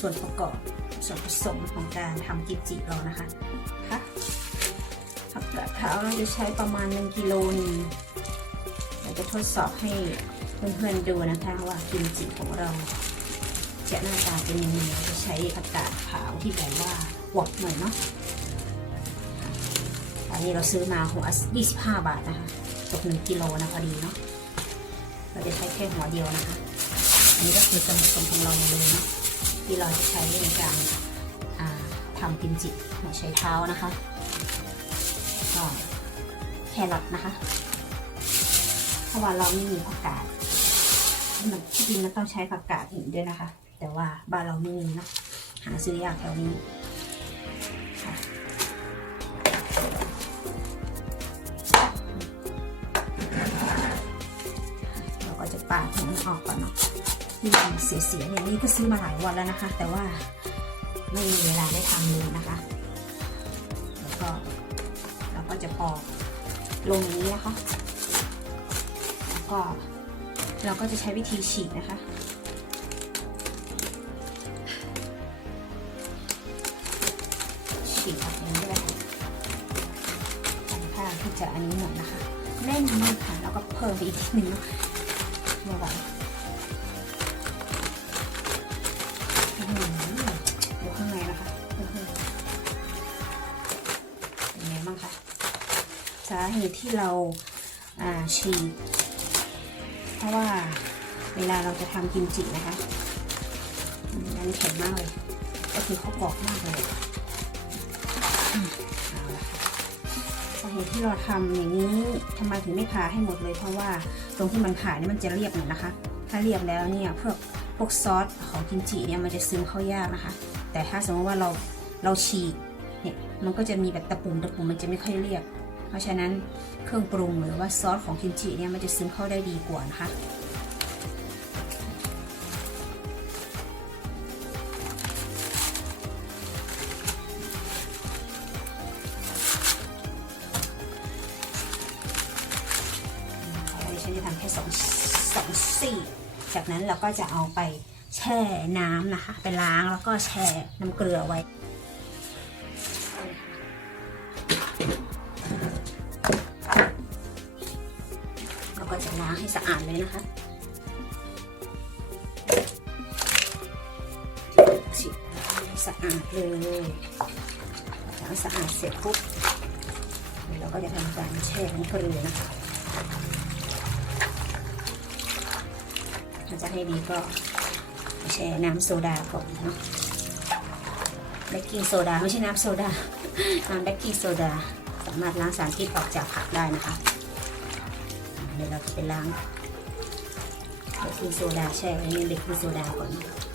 ส่วนประกอบส่วนผสมของการทำกิมจิเรานะคะค่ะผักกาดขาวเราจะใช้ประมาณ1กิโลนึงเราจะทดสอบให้เพื่อนๆดูนะคะว่ากิมจิของเราจะหน้าตาเป็นยังไงจะใช้ผักกาดขาวที่แบบว่าหวกหน่อยเนาะอันนี้เราซื้อมาหัว25 บาทนะคะตก1กิโลนะพอดีเนาะเราจะใช้แค่หัวเดียวนะคะ อันนี้ก็คือส่วนผสมของเราเลยเนาะ ที่เราจะใช้ในการาทำกิมจิเราใชเท้านะคะก็แครอทนะคะเพราะว่าเราไม่มีผักกาดมันที่จริงมันต้องใช้ผักกาดหินด้วยนะคะ แต่ว่าบ้านเราไม่มีเนาะหาซื้อยากแถวนี้ เสียๆเนี่ยนี่ก็ซื้อมาหลายวันแล้วนะคะ แต่ว่าไม่มีเวลาได้ทำเลยนะคะ แล้วก็เราก็จะปอกลงอย่างนี้นะคะ แล้วก็เราก็จะใช้วิธีฉีกนะคะฉีกออกอย่างนี้เลยทำท่าที่จะอันนี้หน่อยนะคะแน่นมากค่ะแล้วก็เพิ่มไปอีกนิดนึงเนาะไม่ไหว เหตุที่เราฉีกเพราะว่าเวลาเราจะทำกิมจินะคะอันนี้แข็งมากเลย ก็คือเขากรอบมากเลยเอาละค่ะสาเหตุที่เราทำอย่างนี้ทำไมถึงไม่ผ่าให้หมดเลย เพราะว่าตรงที่มันผ่าเนี่ยมันจะเรียบหน่อยนะคะ ถ้าเรียบแล้วเนี่ยพวกพวกซอสของกิมจิเนี่ยมันจะซึมเข้ายากนะคะ แต่ถ้าสมมติว่าเราเราฉีกเนี่ยมันก็จะมีแบบตะปุ่มตะปุ่มมันจะไม่ค่อยเรียบ ราะฉะนั้นเครื่องปรุงหรือว่าซอสของกิมจิเนี่ยมันจะซึมเข้าได้ดีกว่านะคะอันนี้ฉันจะทำแค่สองสองสี่จากนั้นเราก็จะเอาไปแช่น้ำนะคะ ไปล้างแล้วก็แช่น้ำเกลือไว้ เสร็จปุ๊บเราก็จะทำการแช่น้ำเกลือนะคะถ้าจะให้ดีก็แช่น้ำโซดาก่อนเนาะเบกกิ้งโซดาไม่ใช่น้ำโซดา น้ำเบกกิ้งโซดา สามารถล้างสารพิษออกจากผักได้นะคะ เดี๋ยวเราจะไปล้างเบกกิ้งโซดาแช่ไว้ในเบกกิ้งโซดาก่อนเอ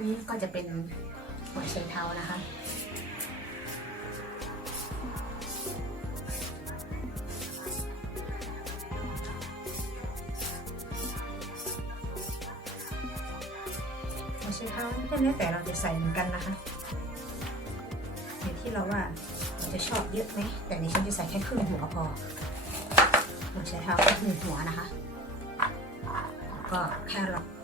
อันนี้ก็จะเป็นหัวไชเท้านะคะหัวไชเท้าก็แล้วแต่เราจะใส่เหมือนกันนะคะอยู่ที่เราว่าเราจะชอบเยอะไหมแต่ในฉันจะใส่แค่ครึ่งหัวพอหัวไชเท้าก็หนึ่งหัวนะคะ ก็แครอ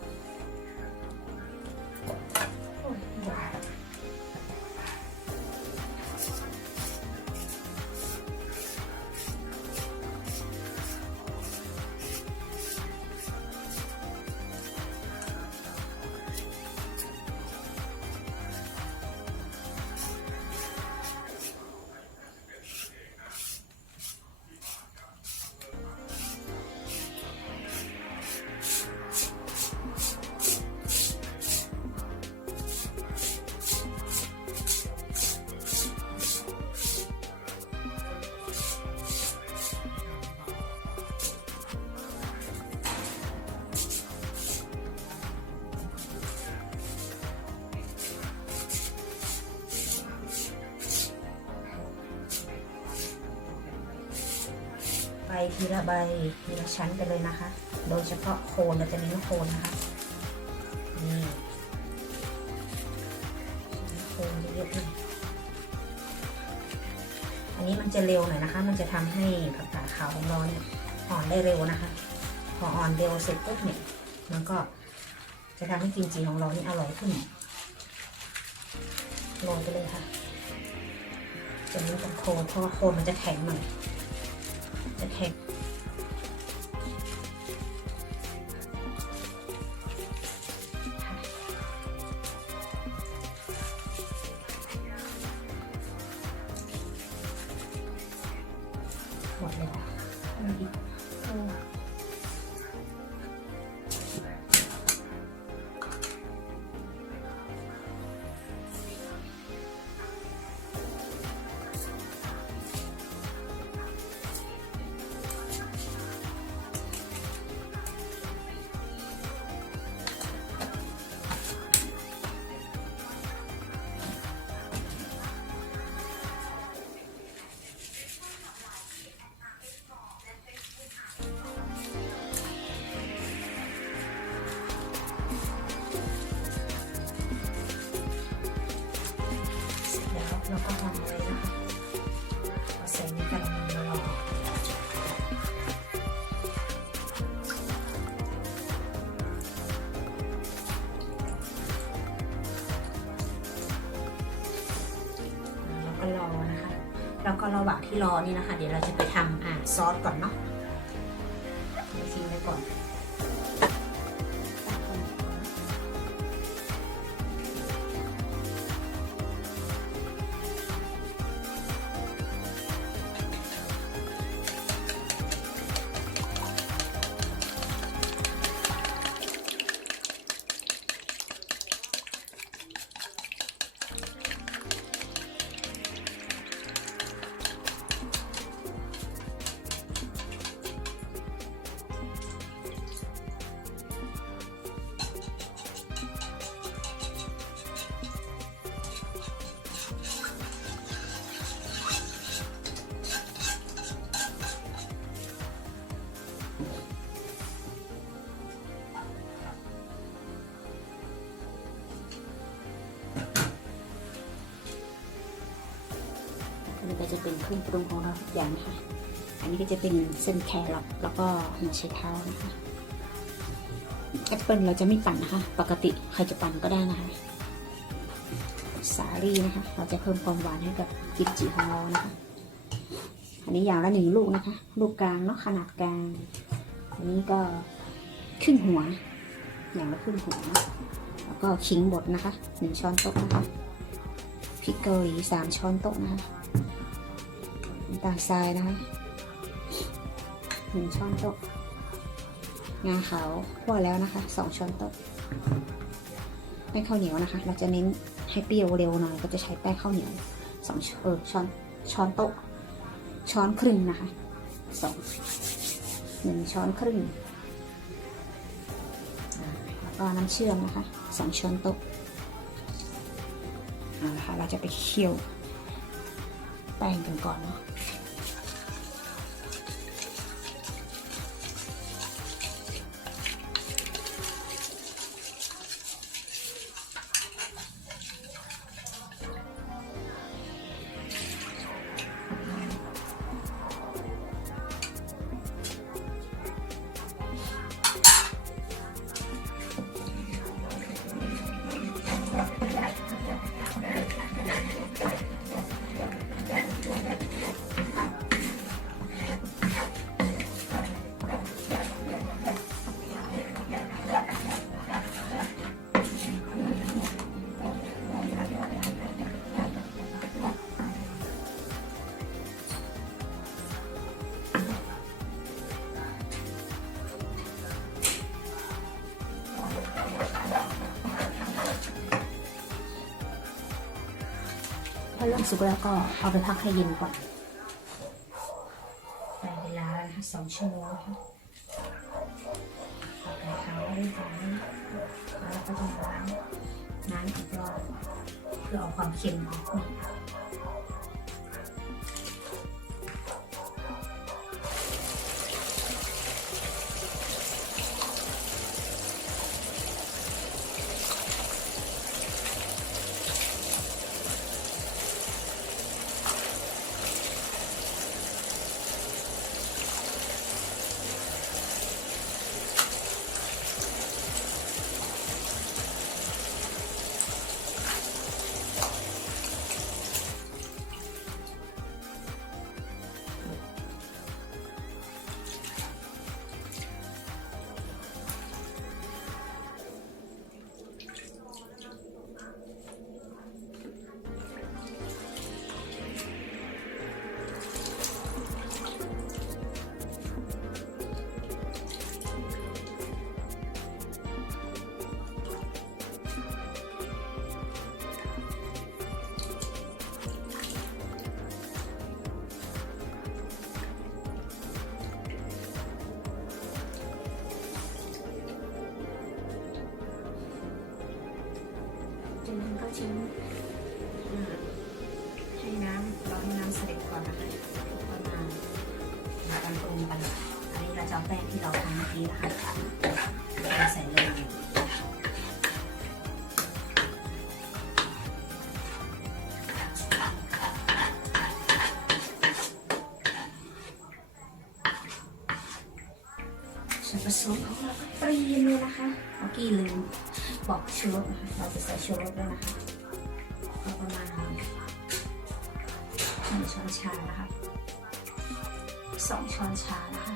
ทีละใบทีละชั้นไปเลยนะคะ โดยเฉพาะโคนเราจะเน้นโคนนะคะ นี่โคนเยอะๆเลยอันนี้มันจะเร็วหน่อยนะคะ มันจะทำให้ผักกาดขาวของเราเนี่ยอ่อนได้เร็วนะคะ พออ่อนเร็วเสร็จปุ๊บเนี่ย มันก็จะทำให้กิมจิของเรานี่อร่อยขึ้นโรยไปเลยค่ะจะนี้กับโคนเพราะว่าโคนมันจะแข็งหน่อย จ แล้วก็ระหว่างที่รอนี่นะคะ เดี๋ยวเราจะไปทำอ่าซอสก่อนเนาะทิ้งไว้ก่อน เครื่องปรุงของเราทุกอย่างนะคะ อันนี้ก็จะเป็นเส้นแครอทแล้วก็หัวไชเท้านะคะแอปเปิลเราจะไม่ปั่นนะคะ ปกติใครจะปั่นก็ได้นะคะ สาลี่นะคะ เราจะเพิ่มความหวานให้กับกิมจิของเรานะคะ อันนี้อย่างละหนึ่งลูกนะคะ ลูกกลางเนาะขนาดกลาง อันนี้ก็ครึ่งหัว อย่างละครึ่งหัว แล้วก็ขิงบดนะคะหนึ่งช้อนโต๊ะนะคะพริกเกาหลีสามช้อนโต๊ะนะคะ น้ำตาลทรายนะคะหนึ่งช้อนโต๊ะ งาขาวคั่วแล้วนะคะสองช้อนโต๊ะแป้งข้าวเหนียวนะคะ เราจะเน้นให้เปรี้ยวเร็วหน่อยก็จะใช้แป้งข้าวเหนียวสองเออช้อนช้อนโต๊ะ ช้อนครึ่งนะคะสองหนึ่งช้อนครึ่งแล้วก็น้ำเชื่อมนะคะสองช้อนโต๊ะเอาละค่ะเราจะไปเคี่ยวแป้งกันก่อนเนาะ สุกแล้วก็เอาไปพักให้เย็นก่อนเวลาแล้วนะคะสองชั่วโมงค่ะเอาไก่ขาวได้หอมแล้วเราก็จะล้างน้ำอีกรอบเพื่อเอาความเค็มออกนี่จา นี้นะคะใส่เลยส่วนผสมของเราก็เตรียมเลยนะคะเมื่อกี้ลืมบอกชูรสนะคะเราจะใส่ชูรสด้วยนะคะก็ประมาณหนึ่งช้อนชานะคะสองช้อนชานะคะ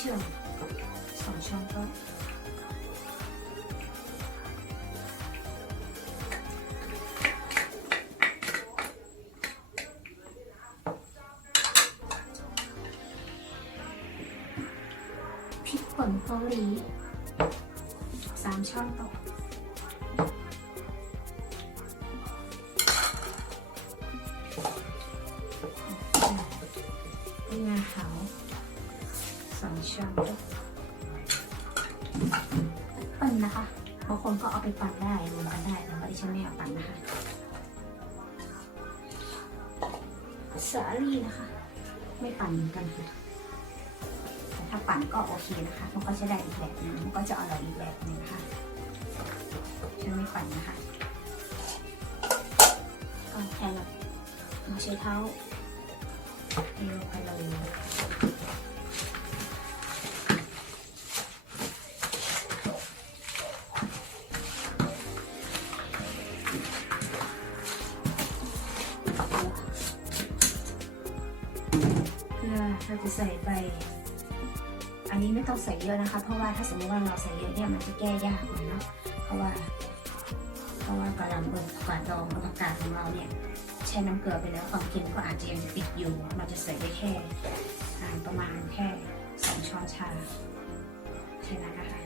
เชื่อมสองช้อนโต๊ะพริกป่นเกาหลีสามช้อนโต๊ะ สาลี่นะคะ ไม่ปั่นเหมือนกันค่ะแต่ถ้าปั่นก็โอเคนะคะ มันก็จะได้อีกแบบนึงมันก็จะอร่อยอีกแบบนึงค่ะฉันไม่ปั่นนะคะก็แครอทมาใช้เท้าเอวไปเลย เยอะนะคะ เพราะว่าถ้าสมมติว่าเราใส่เยอะเนี่ยมันจะแก้ยากหน่อยเนาะเพราะว่า เพราะว่ากระลำบนกระดองกับผักกาดของเราเนี่ยแช่น้ำเกลือไปแล้วความเค็มก็อาจจะยังติดอยู่ เราจะใส่ได้แค่ประมาณแค่สองช้อนชาแค่นั้นนะคะ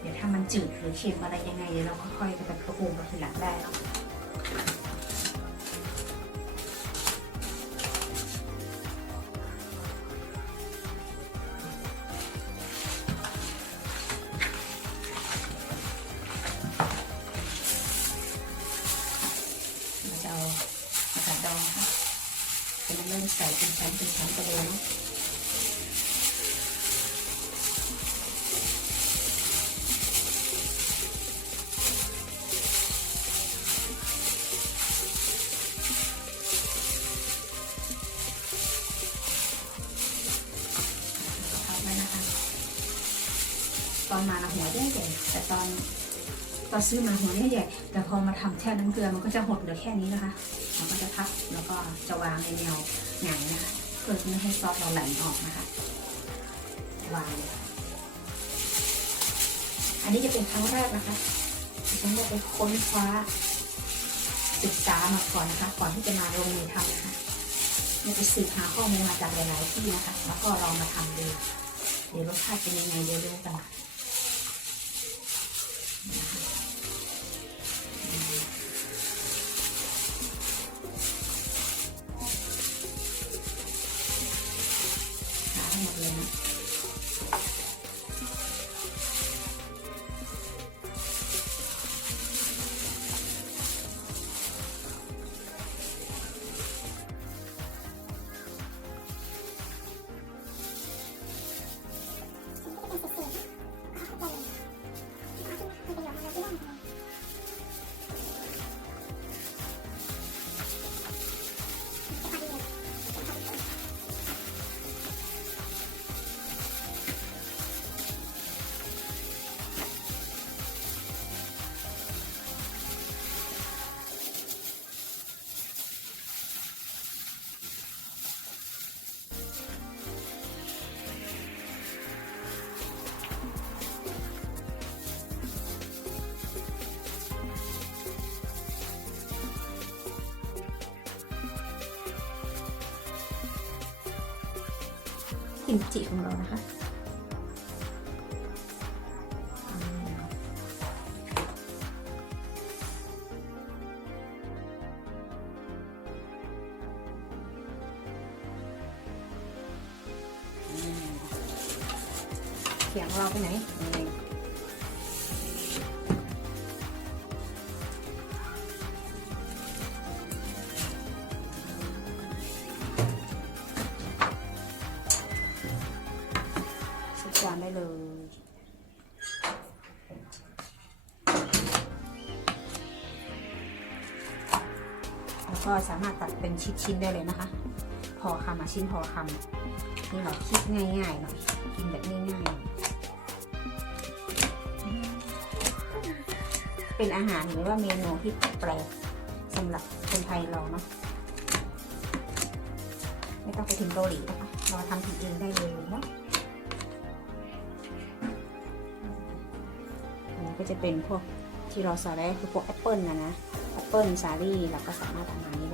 เดี๋ยวถ้ามันจืดหรือเค็มอะไรยังไงเดี๋ยวเราก็ค่อยไปปรุงกับทีหลังได้เนาะ ตอนมานะหัวได้ใหญ่แต่ตอนตอนซื้อมาหัวใหญ่แต่พอมาทำแช่น้ำเกลือมันก็จะหดเหลือแค่นี้นะคะมันก็จะพับแล้วก็จะวางในแนวหงายนะคะเพื่อไม่ให้ซอสเราไหลออกนะคะวางอันนี้จะเป็นครั้งแรกนะคะที่ฉันได้ไปค้นคว้าศึกษามาก่อนนะคะ ก่อนที่จะมาลงมือทำนะคะเนี่ยไปสืบหาข้อมูลมาจากหลาย ๆ ที่นะคะ แล้วก็ลองมาทำดู เดี๋ยวรสชาติเป็นยังไงเดี๋ยวรู้กัน นะ กิมจิของเรานะคะ แล้วก็สามารถตัดเป็นชิ้นๆได้เลยนะคะ พอคำอะชิ้นพอคำนี่เราคิดง่ายๆหน่อยกินแบบง่ายๆ เป็นอาหารหรือว่าเมนูที่แปลกสำหรับคนไทยเราเนาะไม่ต้องไปถึงเกาหลีนะคะเราทำกินเองได้เลยเนาะ ก็จะเป็นพวกที่เราใส่ได้คือพวกแอปเปิลนะนะแอปเปิลสาลี่เราก็สามารถทำงานนี้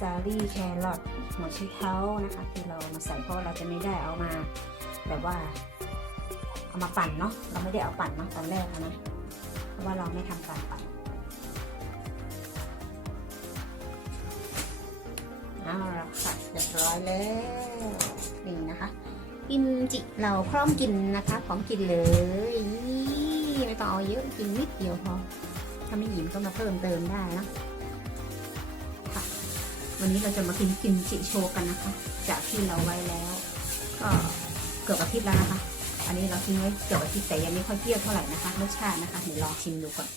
ซาลี่แครอทหัวไชเท้านะคะ ที่เรามาใส่เพราะเราจะไม่ได้เอามาแบบว่า เอามาปั่นเนาะเราไม่ได้เอาปั่นเนาะตอนแรกนะเพราะว่าเราไม่ทำการปั่นเอาละค่ะเรียบร้อยแล้วนี่นะคะกิมจิเราพร้อมกินนะคะพร้อมกินเลยไม่ต้องเอาเยอะกินนิดเดียวพอถ้าไม่หิมก็มาเพิ่มเติมได้นะ วันนี้เราจะมากินกิมจิโชกันนะคะ จากที่เราไว้แล้ว ก็เกือบอาทิตย์แล้วนะคะ อันนี้เราทิ้งไว้เกือบอาทิตย์แต่ยังไม่ค่อยเปรี้ยวเท่าไหร่นะคะรสชาตินะคะเดี๋ยวลองชิมดูก่อน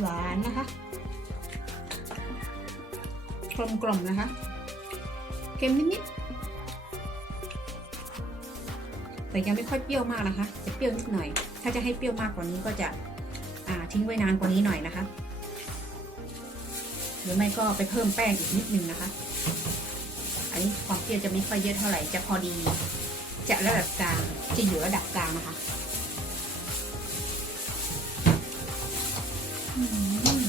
หวานนะคะกลมกล่อมนะคะเค็มนิดๆ แต่ยังไม่ค่อยเปรี้ยวมากนะคะ จะเปรี้ยวนิดหน่อย ถ้าจะให้เปรี้ยวมากกว่านี้ก็จะทิ้งไว้นานกว่านี้หน่อยนะคะ หรือไม่ก็ไปเพิ่มแป้งอีกนิดนึงนะคะ อันนี้ความเปรี้ยวจะไม่ค่อยเยอะเท่าไหร่ จะพอดี จะระดับกลาง จะอยู่ระดับกลางนะคะอืม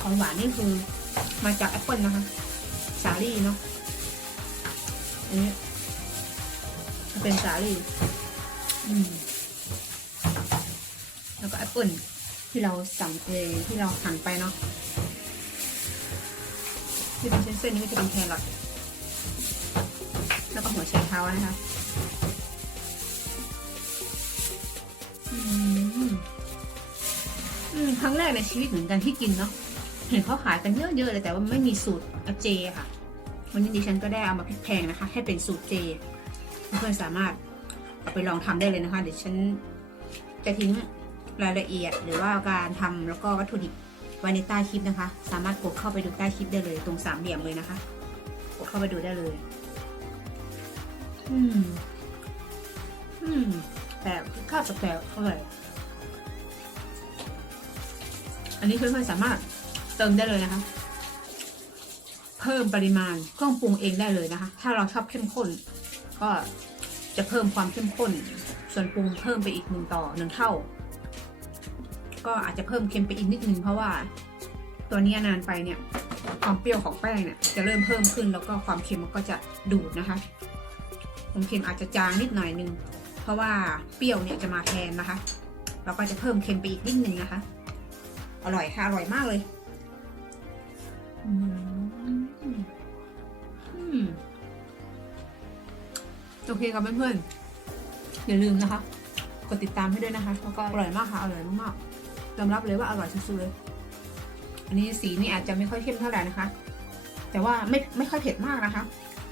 ของหวานนี่คือมาจากแอปเปิลนะคะ สาลี่เนาะอันนี้ เป็นสาลี่อืมแล้วก็แอปเปิลที่เราสั่งเองที่เราหั่นไปเนาะที่เป็นเส้นๆนี้ก็จะเป็นแครอทแล้วก็หัวไชเท้านะคะอืมครั้งแรกในชีวิตเหมือนกันที่กินเนาะเห็นเขาขายกันเยอะๆเลยแต่ว่าไม่มีสูตรเจค่ะ วันนี้ดิฉันก็ได้เอามาพลิกแพลงนะคะ ให้เป็นสูตรเจ เพื่อนสามารถเอาไปลองทำได้เลยนะคะ เดี๋ยวฉันจะทิ้งรายละเอียดหรือว่าการทำแล้วก็วัตถุดิบไว้ในใต้คลิปนะคะ สามารถกดเข้าไปดูใต้คลิปได้เลย ตรงสามเหลี่ยมเลยนะคะ กดเข้าไปดูได้เลย อืม อืม แต่ข้าวแปลกๆเท่าไหร่อันนี้เพื่อนๆสามารถเติมได้เลยนะคะ เพิ่มปริมาณเครื่องปรุงเองได้เลยนะคะ ถ้าเราชอบเข้มข้น ก็จะเพิ่มความเข้มข้น ส่วนปรุงเพิ่มไปอีกหนึ่งต่อหนึ่งเท่า ก็อาจจะเพิ่มเค็มไปอีกนิดนึงเพราะว่า ตัวนี้นานไปเนี่ยความเปรี้ยวของแป้งเนี่ยจะเริ่มเพิ่มขึ้นแล้วก็ความเค็มมันก็จะดูดนะคะความเค็มอาจจะจางนิดหน่อยนึงเพราะว่าเปรี้ยวเนี่ยจะมาแทนนะคะ เราก็จะเพิ่มเค็มไปอีกนิดนึงนะคะ อร่อยค่ะอร่อยมากเลย อืม โอเคครับเพื่อนๆอย่าลืมนะคะ กดติดตามให้ด้วยนะคะแล้วก็อร่อยมากค่ะอร่อยมากๆยอมรับเลยว่าอร่อยสุดๆเลย อันนี้สีนี่อาจจะไม่ค่อยเข้มเท่าไหร่นะคะ แต่ว่าไม่ไม่ค่อยเผ็ดมากนะคะ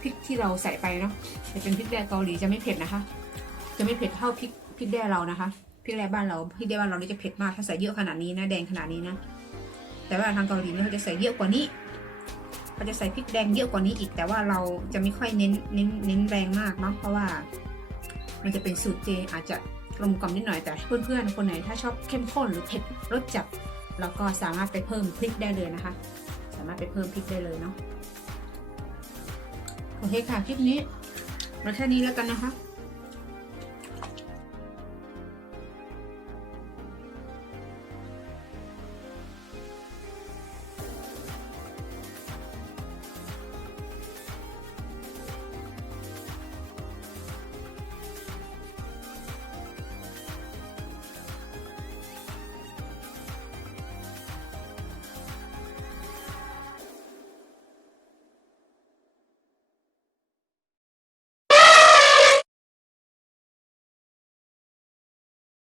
พริกที่เราใส่ไปเนาะจะเป็นพริกแดงเกาหลีจะไม่เผ็ดนะคะ จะไม่เผ็ดเท่าพริกพริกแดงเรานะคะพริกแดงบ้านเราพริกแดงบ้านเรานี่จะเผ็ดมากถ้าใส่เยอะขนาดนี้นะแดงขนาดนี้นะแต่ว่าทางเกาหลีนี่เขาจะใส่เยอะกว่านี้ เราจะใส่พริกแดงเยอะกว่านี้อีก แต่ว่าเราจะไม่ค่อยเน้นเน้นเน้นแรงมากเนาะเพราะว่า มันจะเป็นสูตรเจอาจจะกลมกล่อมนิดหน่อยแต่เพื่อนๆคนไหนถ้าชอบเข้มข้นหรือเผ็ดรสจัดเราก็สามารถไปเพิ่มพริกได้เลยนะคะ สามารถไปเพิ่มพริกได้เลยเนาะโอเคค่ะคลิปนี้มาแค่นี้แล้วกันนะคะ